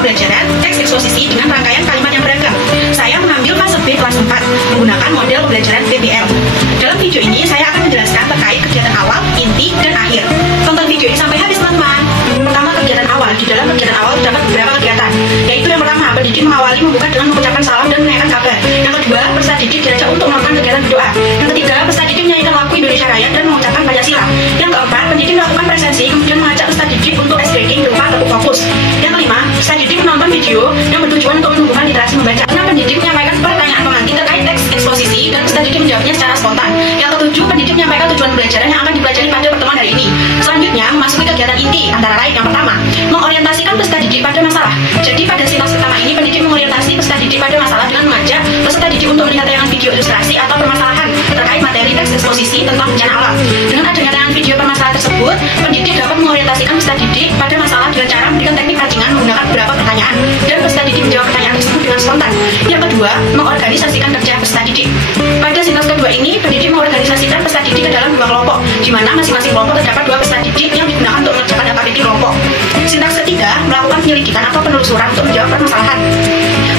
pembelajaran teks eksposisi dengan rangkaian kalimat yang beragam. Saya mengambil fase B kelas 4 menggunakan model pembelajaran PBL. Dalam video ini saya akan menjelaskan terkait kegiatan awal, inti, dan akhir. Tonton video ini sampai habis teman-teman. Pertama, kegiatan awal. Di dalam kegiatan awal terdapat beberapa kegiatan, yaitu yang pertama, pendidik mengawali membuka dengan mengucapkan salam dan menanyakan kabar. Yang kedua, peserta didik diajak untuk melakukan kegiatan berdoa. Yang ketiga, peserta didik menyanyikan lagu Indonesia Raya dan mengucapkan Pancasila. Yang keempat, pendidik melakukan presensi kemudian mengajak peserta didik untuk ice breaking berupa tepuk fokus. Yang kelima, peserta didik menonton video yang bertujuan untuk menumbuhkan literasi membaca. Karena pendidik menyampaikan pertanyaan pengantin terkait teks eksposisi dan peserta didik menjawabnya secara spontan. Yang ketujuh, pendidik menyampaikan tujuan pembelajaran yang akan dipelajari pada pertemuan hari ini. Selanjutnya, memasuki kegiatan inti antara lain. Yang pertama, mengorientasikan peserta didik pada masalah. Jadi pada sintaks pertama ini pendidik mengorientasi peserta didik pada masalah dengan mengajak peserta didik untuk melihat tayangan video ilustrasi atau permasalahan terkait materi teks eksposisi tentang bencana alam. Dengan adanya tayangan video permasalahan tersebut, pendidik dapat mengorientasikan peserta didik pada masalah dengan cara memberikan teknik pancingan menggunakan beberapa pertanyaan dan peserta didik menjawab pertanyaan tersebut dengan spontan. Yang kedua, mengorganisasikan kerja peserta didik. Pada sintaks kedua ini, pendidik mengorganisasikan peserta didik ke dalam dua kelompok, di mana masing-masing kelompok terdapat dua peserta didik yang digunakan untuk mengerjakan LKPD kelompok. Sintaks ketiga, melakukan penyelidikan atau penelusuran untuk menjawab permasalahan.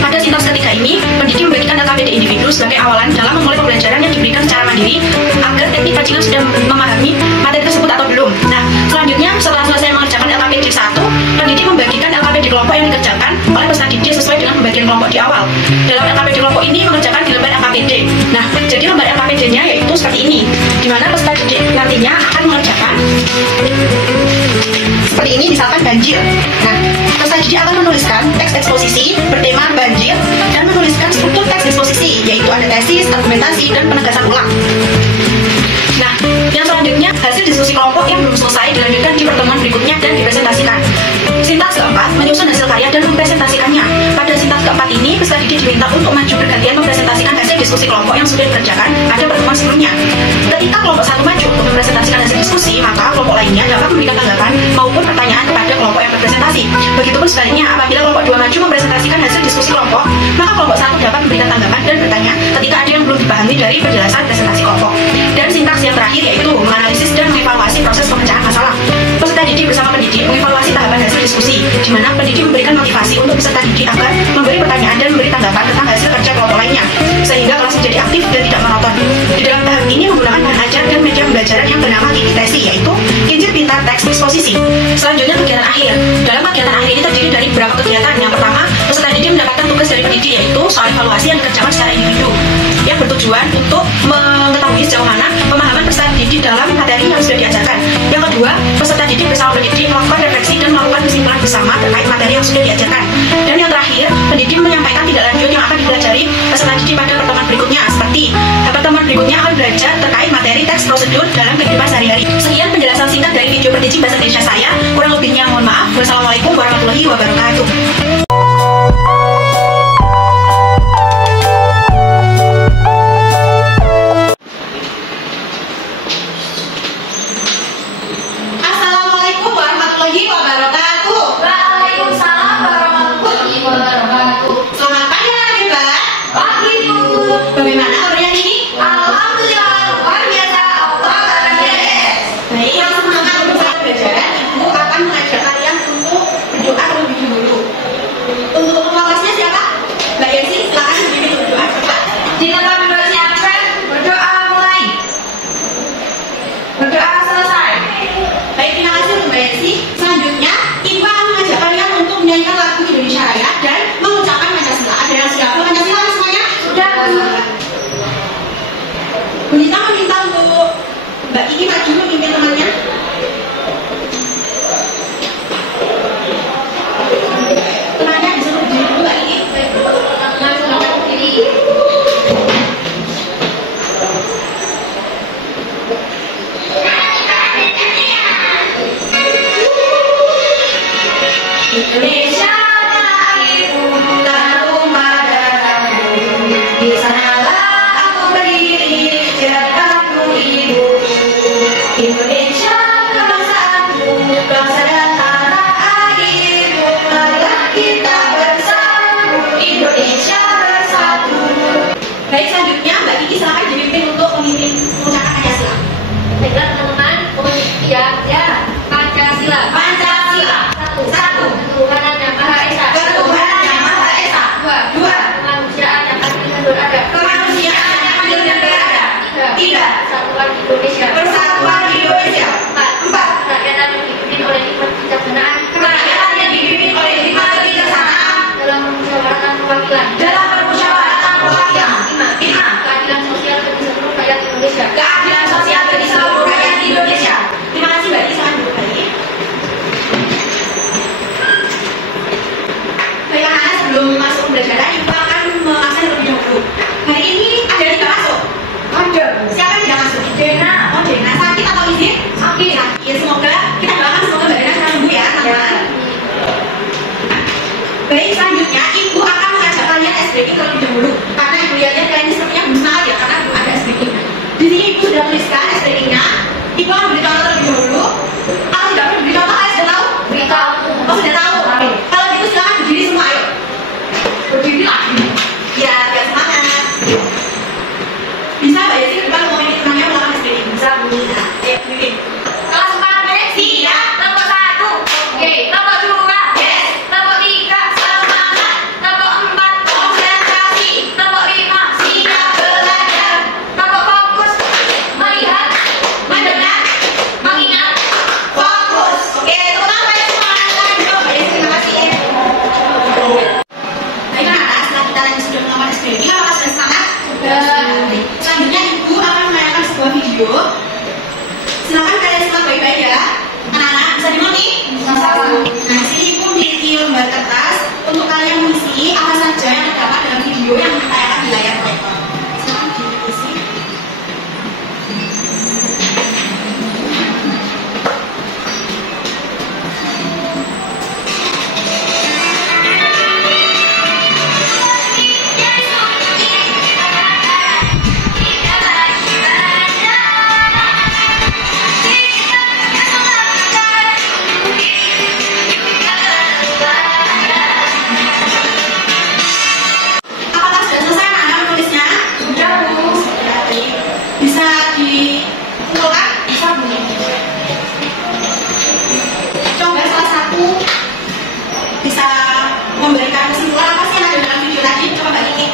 Pada sintaks ketiga ini, pendidik membagikan LKPD individu sebagai awalan dalam memulai pembelajaran yang diberikan secara mandiri agar teknik pancingan sudah memahami materi tersebut atau belum. Nah, selanjutnya setelah selesai mengerjakan LKPD 1, pendidik membagikan LKPD kelompok yang dikerjakan oleh peserta didik sesuai dengan pembagian kelompok di awal. Dalam LKPD kelompok ini mengerjakan di lembar LKPD. Nah, jadi lembar LKPD-nya yaitu seperti ini, di mana peserta didik nantinya akan mengerjakan seperti ini, misalkan banjir. Nah, peserta didik akan menuliskan teks eksposisi bertema banjir dan menuliskan struktur teks eksposisi, yaitu ada tesis, argumentasi, dan penegasan ulang. Nah, yang selanjutnya hasil diskusi kelompok yang belum selesai dilanjutkan di pertemuan berikutnya dan dipresentasikan. Sintaks keempat, menyusun hasil karya dan mempresentasikannya. Pada sintaks keempat ini, peserta didik diminta untuk maju bergantian mempresentasikan hasil diskusi kelompok yang sudah dikerjakan pada pertemuan sebelumnya. Ketika kelompok satu maju untuk mempresentasikan hasil diskusi, maka kelompok lainnya dapat memberikan tanggapan maupun pertanyaan kepada kelompok yang berpresentasi. Begitupun sebaliknya, apabila kelompok dua maju mempresentasikan hasil diskusi kelompok, maka kelompok satu dapat memberikan tanggapan dan bertanya ketika ada yang belum dipahami dari penjelasan presentasi kelompok. Dan sintaks yang terakhir yaitu menganalisis dan mengevaluasi proses pemecahan masalah. Peserta didik bersama pendidik mengevaluasi tahapan hasil diskusi, di mana pendidik memberikan motivasi untuk peserta didik agar memberi pertanyaan dan memberi tanggapan tentang hasil kerja kelompok lainnya, sehingga kelas menjadi aktif dan tidak monoton. Di dalam tahap ini menggunakan bahan ajar dan media pembelajaran yang bernama KITESI, yaitu Kincir Pintar Teks Eksposisi. Selanjutnya kegiatan akhir. Dalam kegiatan akhir ini terdiri dari beberapa kegiatan. Yang pertama, peserta didik mendapatkan tugas dari pendidik, yaitu soal evaluasi yang dikerjakan secara individu, yang bertujuan untuk mengetahui sejauh mana pemahaman peserta didik dalam materi yang sudah diajarkan. Yang kedua, peserta didik bersama pendidik melakukan refleksi dan melakukan kesimpulan bersama terkait materi yang sudah diajarkan. Dan yang terakhir, pendidik menyampaikan tindak lanjut yang akan dipelajari peserta didik pada pertemuan berikutnya, seperti pertemuan berikutnya akan belajar terkait materi teks prosedur dalam kehidupan sehari-hari. Sekian penjelasan singkat dari video Perteaching Bahasa Indonesia saya. Kurang lebihnya mohon maaf. Wassalamualaikum warahmatullahi wabarakatuh. Bagaimana kabarnya ini? Alhamdulillah, luar biasa. Allah keren beres. Baik, langsung mengangkat bersama pelajaran. Ibu akan mengajak kalian untuk berdoa terlebih dahulu. Untuk kelasnya siapa? Mbak Yansi, silakan dipimpin berdoa. Jika kami bersiapkan, berdoa mulai. Berdoa selesai. Baik, terima kasih Mbak Yansi. Selanjutnya, Ibu akan mengajak kalian untuk menyanyikan lagu Indonesia Raya dan mengucapkan Pancasila. Ada yang siap Pancasila semuanya? Sudah, Bu. Bunita meminta untuk Mbak Kiki maju memimpin temannya. Temannya disuruh berdiri dulu Mbak Kiki. Langsung berdiri. Indonesia airku tak rumah darahku, di sanalah aku berdiri, jagatku ibu. Indonesia kebangsaanku, bangsa dan tanah airku, marilah kita bersatu, Indonesia bersatu. Baik, selanjutnya Mbak Kiki silakan dipimpin untuk memimpin mengucapkan Pancasila. Baiklah teman-teman, ya, Pancasila. Pancasila. Satu. Tuhan yang Maha untuk kalian mengisi apa saja yang terdapat dalam video yang ditayangkan di layar proyektor. Silakan diisi. Memberikan kesimpulan apa sih yang ada dalam video tadi? Coba Mbak Kiki.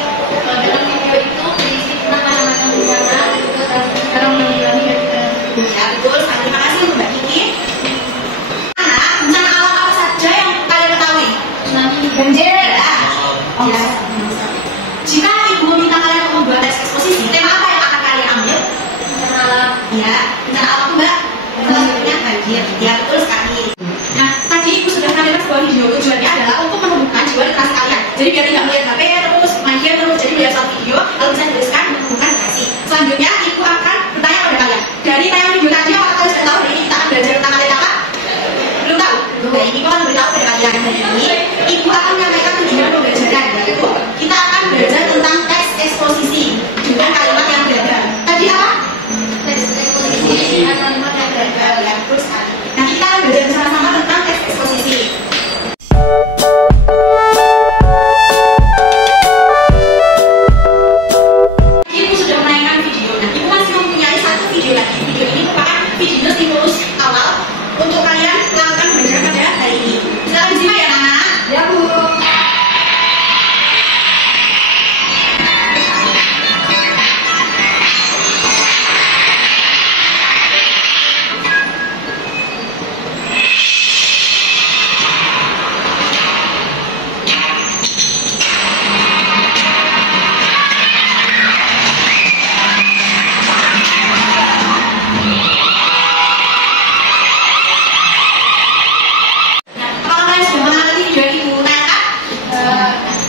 Dalam video itu berisi tentang macam-macam bencana itu dan cara menanggulangi dan Ya betul, terima kasih untuk Mbak Kiki. Nah, bencana alam apa saja yang kalian ketahui? tsunami, Banjir ya. Ya. Jika ibu meminta kalian untuk membuat teks eksposisi, tema apa yang akan kalian ambil? bencana alam. Ya, bencana alam Mbak. Selanjutnya banjir. Ya betul sekali. Nah, tadi ibu sudah menampilkan sebuah video. Tujuannya adalah untuk menumbuhkan jiwa literasi kalian. Jadi biar tidak melihat HP terus main game terus, jadi melihat satu video lalu bisa dituliskan menumbuhkan literasi. Selanjutnya ibu akan bertanya pada kalian. Dari tayangan video tadi apakah kalian sudah tahu hari ini kita akan belajar tentang materi apa? Belum tahu? Nah, ini akan beritahu pada kalian. Hari ini ibu akan menyampaikan tujuan pembelajaran, yaitu kita akan belajar tentang teks eksposisi dengan kalimat yang beragam. Tadi apa? Teks eksposisi dengan kalimat yang beragam. Ya, betul sekali. Nah, kita akan belajar bersama-sama tentang teks eksposisi. Ibu sudah menayangkan video. Nah, ibu masih mempunyai satu video lagi. Video ini merupakan video stimulus awal untuk kalian melakukan belajar pada hari ini. Silakan disimak ya, Nana. Ya, Bu. Nah, apakah kalian sudah mengenali video yang ibu tayangkan?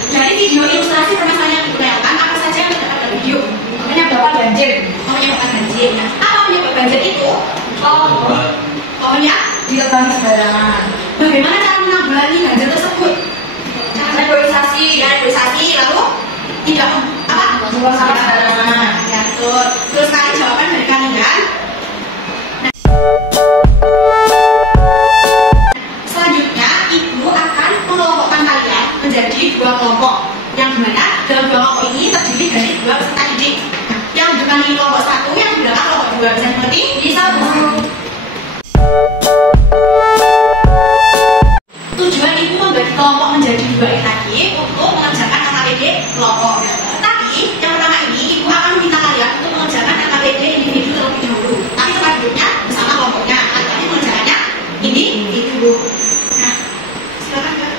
Dari video ilustrasi permasalahan yang ibu tayangkan, apa saja yang terdapat dalam video? Menyebabkan banjir. Menyebabkan banjir. Nah, apa penyebab banjir itu? Pohonnya Ditebang sembarangan. bagaimana cara menanggulangi banjir tersebut? Reboisasi. Ya, reboisasi, lalu tidak apa? Buang sampah sembarangan. Ya betul. Terus sekali jawaban dari kalian. Selanjutnya, ibu akan mengelompokkan kalian menjadi dua kelompok. Yang dimana dalam dua kelompok ini terdiri dari dua peserta didik. Nah, yang di depan ini kelompok satu, yang di belakang kelompok dua. Bisa dimengerti? Bisa, Bu. Tujuan ibu membagi kelompok menjadi dua ini tadi untuk mengerjakan KKPD kelompok. Tapi yang pertama ini ibu akan meminta kalian untuk mengerjakan KKPD individu terlebih dahulu. Tapi tempat duduknya bersama kelompoknya. Kali mengerjakannya individu. Nah, silakan Kak.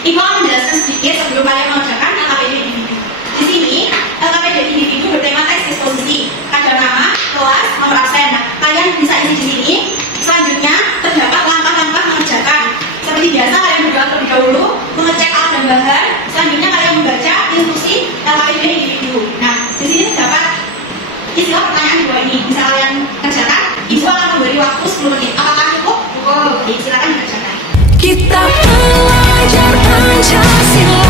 Ibu akan menjelaskan sedikit sebelum kalian mengerjakan KKPD individu. Di sini KKPD individu bertema teks eksposisi, kadar nama, kelas, nomor absen. Nah, kalian bisa isi di sini. Selanjutnya terdapat langkah-langkah mengerjakan. Seperti biasa kalian berdoa terlebih dahulu, mengecek alat dan bahan. Selanjutnya kalian membaca instruksi KKPD individu. Nah, di sini terdapat istilah pertanyaan di bawah ini. Bisa kalian kerjakan. Ibu akan memberi waktu 10 menit. Apakah cukup? Oke, silakan dikerjakan. Kita belajar Pancasila,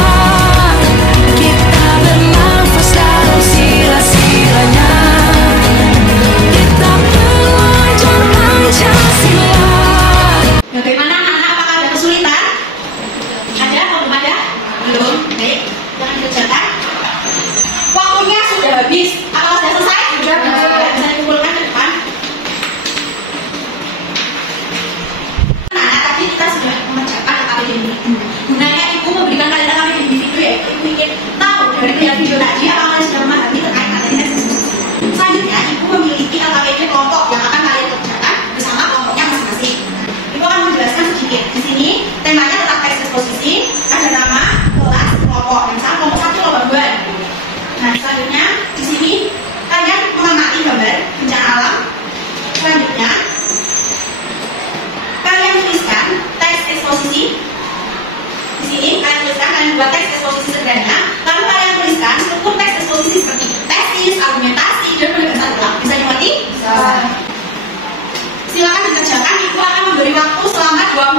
kita bernafas dalam sila-silanya. Kita belajar Pancasila. Bagaimana anak-anak, apakah ada kesulitan? Ada atau belum ada? Belum. Baik, jangan dikerjakan. Waktunya sudah habis. Apakah sudah selesai? Sudah, Bu.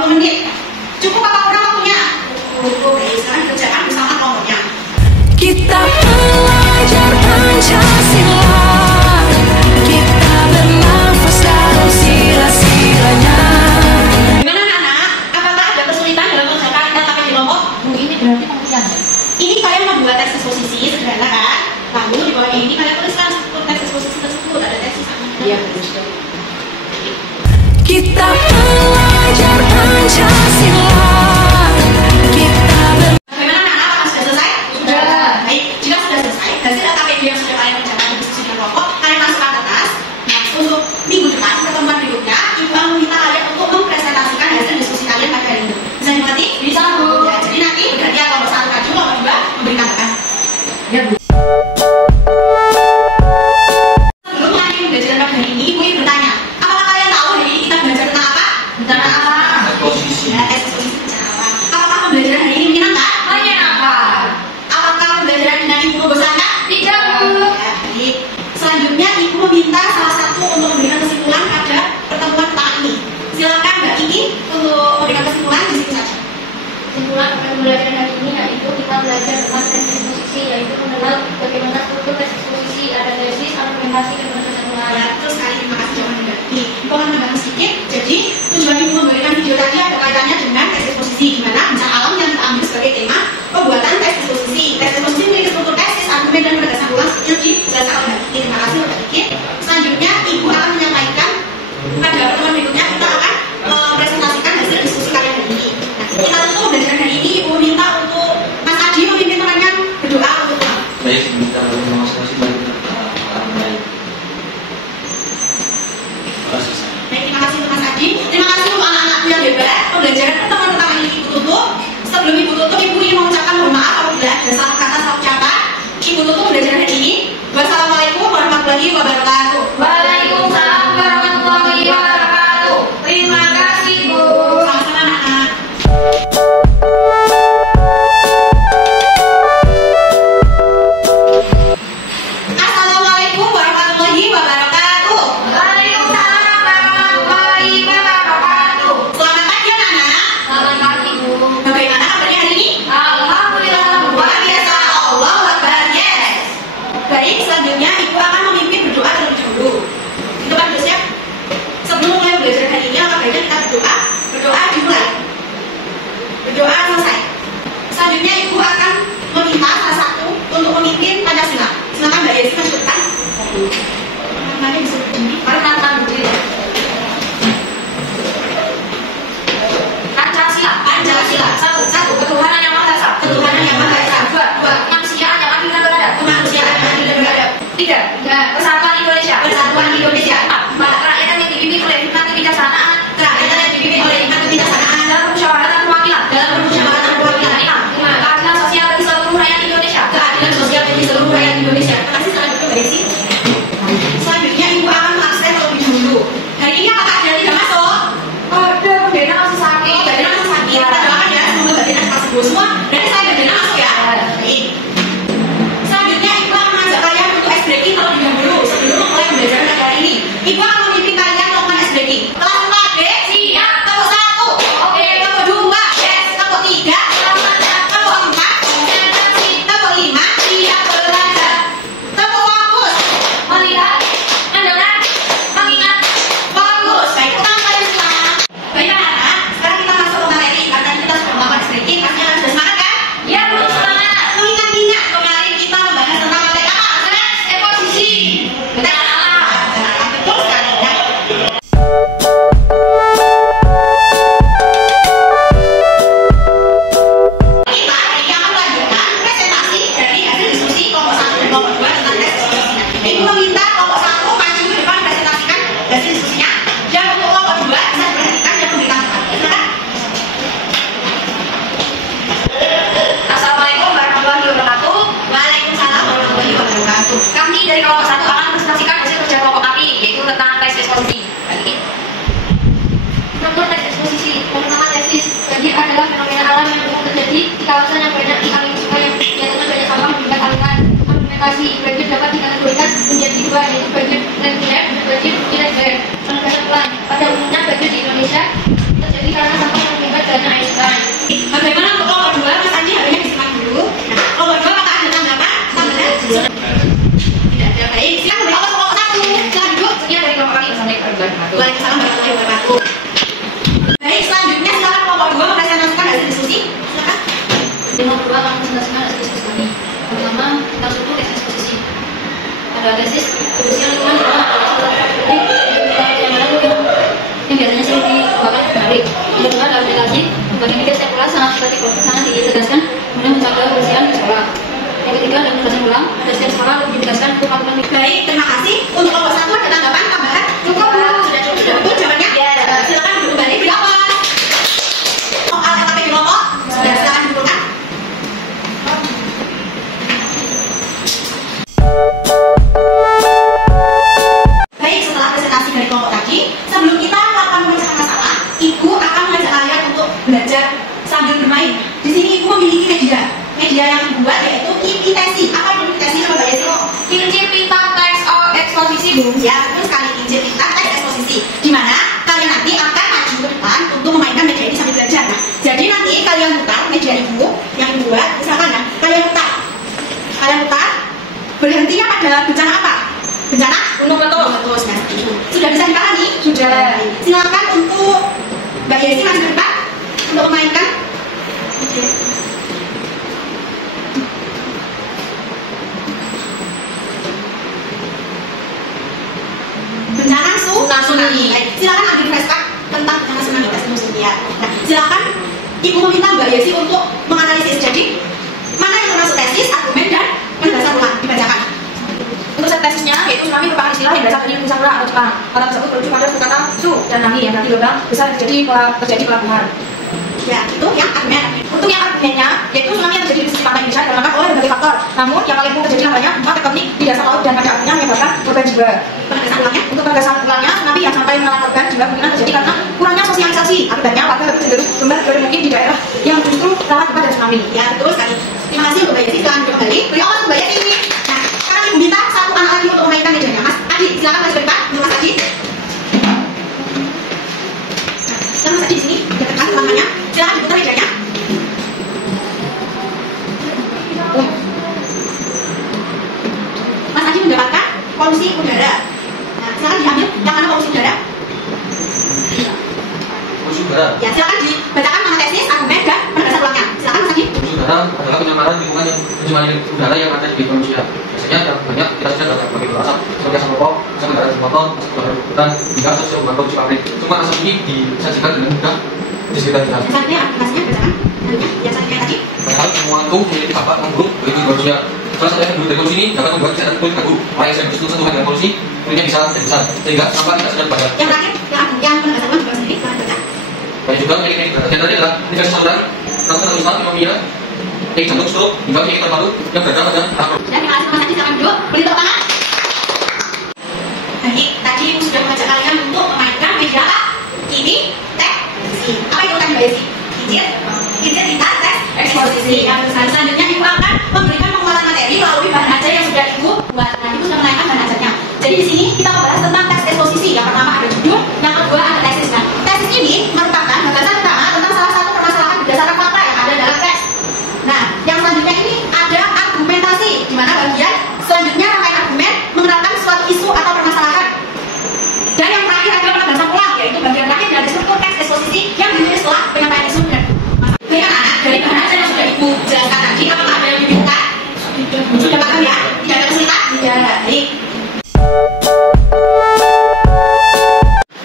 20 menit. Cukup apa kurang waktunya? Oke, sekarang kerjakan bersama kelompoknya. Kita belajar Pancasila, kita bernafas dalam sila-silanya. Gimana anak-anak? Apakah ada kesulitan dalam mengerjakan TKP di kelompok? Bu, ini berarti pengertian. Ini kalian membuat teks eksposisi sederhana kan? Lalu di bawah ini kalian tuliskan struktur teks eksposisi tersebut. Ada tesis sama. Iya. Kita belajar Pancasila, kita Bagaimana anak-anak? Apakah sudah selesai? Sudah. Baik, jika sudah selesai, hasil TKP yang sudah kalian kerjakan di diskusi di kelompok, kalian masukkan ke tas. Nah, untuk minggu depan, pertemuan berikutnya, juga meminta kalian untuk mempresentasikan hasil diskusi kalian pada hari ini. Bisa dimengerti? Bisa, Bu. Ya, jadi nanti bergantian kelompok 1 maju, kelompok 2 memberikan tekan. Ya, Bu. Sebelum mengakhiri pembelajaran pada hari ini, Ibu ingin bertanya, apakah kalian tahu hari ini kita belajar tentang apa? Tentang apa? Ya, tes eksposisi tentang apa? Apakah pembelajaran hari ini menyenangkan? Menyenangkan. Apakah pembelajaran dengan Ibu membosankan? Tidak, Bu. Ya, baik. Selanjutnya Ibu meminta salah satu untuk memberikan kesimpulan pada pertemuan pertama ini. Silakan Mbak Kiki untuk memberikan kesimpulan di situ saja. Kesimpulan pada pembelajaran hari ini yaitu kita belajar tentang tes eksposisi, yaitu mengenal bagaimana struktur tes eksposisi, ada tesis, argumentasi, dan pengetahuan. Ya, terus sekali terima kasih jawaban Mbak Kiki. Ibu akan menambahkan sedikit. Jadi tujuan Ibu memberikan video tadi ada kaitannya dengan tes eksposisi, di mana bencana alam yang kita ambil sebagai tema pembuatan tes eksposisi. Tes eksposisi memiliki struktur tesis, argumen, dan penegasan ulang seperti yang dijelaskan oleh Mbak Kiki. Terima kasih Mbak Kiki. Selanjutnya Ibu akan menyampaikan pada pertemuan berikutnya kita akan mempresentasikan hasil diskusi kalian hari ini. Nah, kita tutup pembelajaran hari ini. Ibu minta untuk Mas Adi memimpin temannya berdoa untuk Tuhan. Baik, kita berdoa masing-masing bagi orang baik. Baik, terima kasih untuk Mas Adi. Terima kasih untuk anak-anakku yang hebat. Pembelajaran pertemuan pertama ini Ibu tutup. Sebelum Ibu tutup, Ibu ingin mengucapkan mohon maaf apabila ada salah kata, salah ucapan. Ibu tutup pembelajaran hari ini. Wassalamualaikum warahmatullahi wabarakatuh. Waalaikumsalam warahmatullahi wabarakatuh. Terima kasih, Bu. Sama-sama anak-anak. Assalamualaikum warahmatullahi wabarakatuh. Waalaikumsalam warahmatullahi wabarakatuh. Selamat pagi anak-anak. Selamat pagi, Bu. Bagaimana kabarnya hari ini? Alhamdulillah. Luar biasa. Allahu Akbar. Yes. Baik, selanjutnya Ibu akan memimpin berdoa terlebih dahulu. Itu kan terus ya. Sebelum mulai belajar hari ini, alangkah baiknya kita berdoa. Berdoa dimulai. Berdoa selesai. Selanjutnya Ibu akan meminta salah satu untuk memimpin Pancasila. Silakan Mbak Yesi maju depan. Namanya bisa berdiri. Perkataan berdiri. Pancasila. Pancasila. Satu. Ketuhanan yang Maha Esa. Ketuhanan yang Maha Esa. Dua. Kemanusiaan yang adil dan beradab. Kemanusiaan yang adil dan beradab. Tiga. Persatuan Indonesia. Persatuan Indonesia. Empat. Rakyat yang dipimpin oleh hikmat kebijaksanaan. Rakyat yang dipimpin oleh hikmat kebijaksanaan. Dalam permusyawaratan perwakilan. Dalam permusyawaratan perwakilan. Lima. Keadilan sosial bagi seluruh rakyat Indonesia. Keadilan sosial bagi seluruh rakyat Indonesia. Terima kasih sangat Mbak Desi. Selanjutnya Ibu akan mengakses terlebih dahulu. Hari ini apakah ada yang tidak masuk? Ada bendera masih sakit. Mbak Dina masih sakit. Kita doakan ya semoga Mbak Dina cepat sembuh semua. Dari saya Mbak Dina masuk ya. Baik. Selanjutnya Ibu akan mengajak kalian untuk ice breaking terlebih dahulu sebelum mulai pembelajaran pada hari ini. Ibu akan memimpin kalian melakukan ice breaking. Kelas 4 B. Siap. Kelompok 1. Oke. Kelompok 2. Yes. Kelompok 3. Kelompok 4. Kelompok 5. Siap belajar. Kelompok fokus. Melihat, mendengar, mengingat. Bagus. Baik, pertama kalian silakan. Baik anak-anak, sekarang kita masuk ke materi. Karena kita sudah melakukan stretching, pastinya kalian sudah semangat kan? Ya, belum semangat. Mengingat-ingat kemarin kita membahas tentang materi apa? Tes eksposisi. Bencana alam. Betul sekali ya. Kita hari ini akan melanjutkan presentasi dari hasil diskusi kelompok 1 dan kelompok 2 tentang tes eksposisinya. Ibu meminta kelompok 1 maju ke depan presentasikan hasil diskusinya. Dan untuk kelompok 2 bisa diperhatikan dan memberikan tempat. Silakan. Assalamualaikum warahmatullahi wabarakatuh. Waalaikumsalam warahmatullahi wabarakatuh. Kami dari kelompok 1 akan mempresentasikan hasil kerja kelompok kami, yaitu tentang tes eksposisi. Struktur tes eksposisi. Pertama, tesis. Banjir adalah fenomena alam yang umum terjadi di kawasan yang banyak dialiri sungai yang biasanya banyak sampah hingga aliran. Argumentasi. Banjir dapat dikategorikan menjadi dua, yaitu banjir reguler dan banjir irreguler. Penegasan pelan. Pada umumnya banjir di Indonesia terjadi karena sampah yang pelajaran Einstein. Bagaimana untuk kelompok 2? Mas Andi harusnya disimak dulu. Nah, kelompok 2 apakah ada tanggapan? Tambahan? Tidak ada. Baik, silakan dari kelompok 1. Silakan duduk. Sekian dari kelompok kami. Assalamualaikum warahmatullahi wabarakatuh. Waalaikumsalam warahmatullahi wabarakatuh. Baik, selanjutnya silakan kelompok 2 mempresentasikan hasil diskusi. Silakan. Di kelompok 2 akan mempresentasikan hasil diskusi kami. Pertama, kita suku tes eksposisi. Ada tesis kebersihan lingkungan di dalam yang biasanya sering dibahas menarik. Yang kedua adalah aplikasi bagi mikir sekular sangat ditegaskan kemudian menjaga kebersihan di sekolah. Yang ketiga adalah penugasan ulang ada setiap sekolah lebih ditegaskan kurang-kurang. Baik, terima kasih. Untuk kelompok 1 ada tanggapan tambahan? Cukup, Bu. Sudah cukup, sudah betul jawabannya? Ya. Silakan duduk kembali. Berapa? Soal LKP di kelompok? Sudah, silakan dudukkan. Baik, setelah presentasi dari kelompok tadi, sebelum kita melakukan memecahkan masalah, Ibu akan mengajak kalian untuk belajar sambil bermain. Di sini Ibu memiliki media yang dibuat yaitu Kincir. Apa itu Kincir? Coba ya, Silo. Kincir pita teks eksposisi, Bu. Ya, betul sekali. Kincir pita teks eksposisi. Di mana kalian nanti akan maju ke depan untuk memainkan media ini sambil belajar. Nah, jadi nanti kalian putar media Ibu yang Ibu buat, misalkan ya, kalian putar, berhentinya pada bencana apa? Bencana gunung meletus. Nah, sudah bisa dipahami? Sudah. Silakan untuk Mbak Yesi maju ke depan untuk memainkan. Bencana tsunami. Silakan ambil flashcard tentang bencana tsunami. Ya. Nah, silakan Ibu meminta Mbak Yesi untuk menganalisis. Jadi mana yang termasuk tesis, argumen dan penegasan ulang dibacakan. Untuk set tesisnya, yaitu tsunami merupakan istilah yang berasal dari Nusantara atau Jepang. Kata tersebut merujuk pada kata su dan nami yang berarti gelombang besar terjadi pelabuhan. Ya, itu yang argumen. Untuk yang argumennya, yaitu tsunami yang terjadi di sisi pantai Indonesia disebabkan oleh berbagai faktor. Namun, yang paling umum terjadi namanya gempa tektonik di dasar laut dan pada akhirnya menyebabkan korban jiwa. Penegasan ulangnya? Untuk penegasan ulangnya, tsunami yang sampai menelan korban jiwa kemungkinan terjadi karena kurangnya sosialisasi. Akibatnya, warga lebih cenderung kembali mungkin di daerah yang justru rawan gempa dan tsunami. Ya, betul sekali. Terima kasih untuk Mbak Yesi. Silakan kembali. Beri awas Mbak Yesi. Nah, sekarang Ibu minta satu anak lagi untuk memainkan medianya. Mas Adi, silakan maju ke depan. Untuk Mas Adi. Silakan Mas Adi di sini. Di depan tangannya. Silakan diputar medianya. Mas Adi mendapatkan polusi udara. Nah, silakan diambil yang mana polusi udara. Polusi udara. Ya, silakan dibacakan nama tesis, argumen dan penegasan ulangnya. Silakan Mas Adi. Polusi udara adalah pencemaran lingkungan yang pencemaran udara yang ada di manusia. Biasanya ada banyak kita sudah dapat bagi asap seperti asap rokok, asap kendaraan bermotor, asap kendaraan hutan, hingga asap sebuah produksi pabrik. Semua asap ini disajikan dengan mudah di sekitar kita. Misalnya aplikasinya bacakan. Yang saya tadi. Padahal semua itu memiliki dampak yang buruk bagi manusia. Salah satu yang dari polusi ini dapat membuat kesehatan kulit terganggu. Orang yang sering bersentuhan dengan polusi, kulitnya bisa menjadi besar, sehingga sampah tidak sedang pada. Yang terakhir, yang penegasan ulang juga sendiri, boleh baca. Banyak juga memiliki yang tadi adalah infeksi saluran, kanker urusan, pneumonia, penyakit jantung, stroke, hingga penyakit terbaru yang berada pada tahap. Dan terima kasih Mas Adi, silakan duduk. Beri tepuk tangan. Baik, tadi Ibu sudah mengajak kalian untuk memainkan media apa? Ini teksi. Apa itu tadi Mbak Yesi? Kincir kita tes eksposisi. Selanjutnya Ibu akan memberikan penguatan materi melalui bahan ajar yang sudah Ibu buat. Nah, Ibu sudah menaikkan bahan ajarnya. Jadi di sini kita membahas tentang tes eksposisi. Yang pertama ada judul, yang kedua ada tesis. Nah, tesis ini merupakan gagasan utama tentang salah satu permasalahan berdasarkan fakta yang ada dalam teks. Nah, yang selanjutnya ini ada argumentasi, di mana bagian selanjutnya rangkaian argumen menerangkan suatu isu atau permasalahan. Dan yang terakhir adalah penegasan ulang, yaitu bagian terakhir dari struktur teks eksposisi yang ditulis setelah penyampaian isu dan masalah. Baik anak, dari bahan ajar yang sudah Ibu jelaskan tadi, apakah ada yang dibingungkan? Sudah paham ya? Tidak ada kesulitan? Tidak. Baik.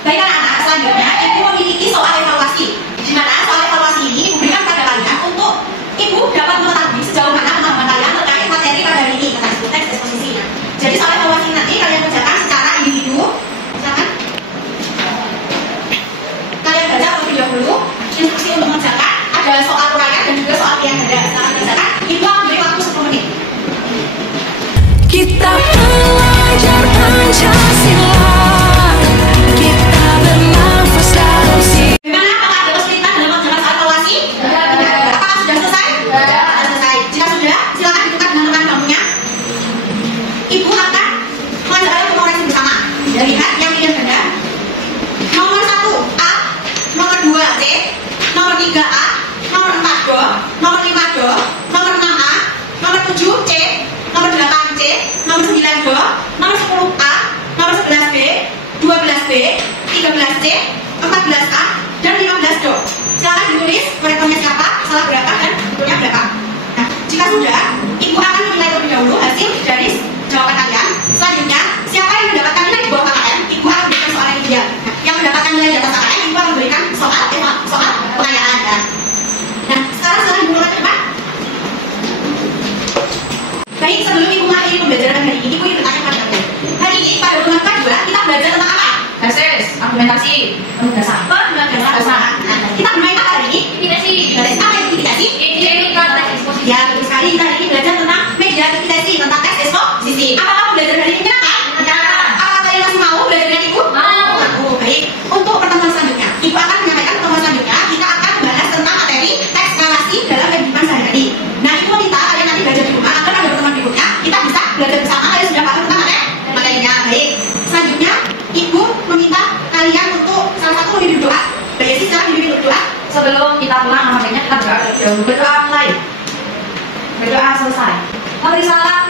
Baik anak-anak, selanjutnya Ibu memiliki soal evaluasi, di mana soal evaluasi ini Ibu berikan pada kalian untuk Ibu dapat mengetahui sejauh mana pemahaman kalian terkait materi pada hari ini tentang teks eksposisinya. Jadi soal evaluasi nanti kalian kerjakan secara individu. Silakan. Kalian baca terlebih dahulu instruksi untuk mengerjakan. Ada soal uraian dan juga soal pilihan ganda. Setelah dikerjakan, Ibu akan beri waktu 10 menit. Kita belajar sudah, Ibu akan menilai terlebih dahulu hasil dari jawaban kalian. Selanjutnya, siapa yang mendapatkan nilai di bawah KKM, Ibu akan memberikan soal yang ideal. Yang mendapatkan nilai di atas KKM, Ibu akan memberikan soal pertanyaan. Nah, sekarang dimulai Pak. Baik, sebelum Ibu mengakhiri pembelajaran hari ini, Ibu ingin bertanya kepada kalian. Hari ini pada ulangan kedua kita belajar tentang apa? Basis, argumentasi, penugasan. Kita bermain apa hari ini? Intimidasi. Apa itu intimidasi? Indikator teks eksposisi. Ya, betul sekali. Kita hari ini belajar tentang media intimidasi, tentang teks eksposisi. Apakah belajar hari ini menyenangkan? Menyenangkan. Apakah kalian masih mau belajar dengan Ibu? Mau. Baik. Untuk pertemuan selanjutnya, Ibu akan menyampaikan pertemuan selanjutnya. Kita akan membahas tentang materi teks narasi dalam kehidupan sehari-hari. Nah, Ibu minta kalian nanti belajar di rumah agar ada pertemuan berikutnya kita bisa belajar bersama. Kalian sudah paham tentang materinya. Baik. Selanjutnya, Ibu meminta kalian untuk salah satu membimbing doa. Mbak Yesi, sekarang membimbing doa. Sebelum kita pulang materinya kita berdoa terlebih dahulu. Berdoa mulai. Berdoa selesai. Memberi salam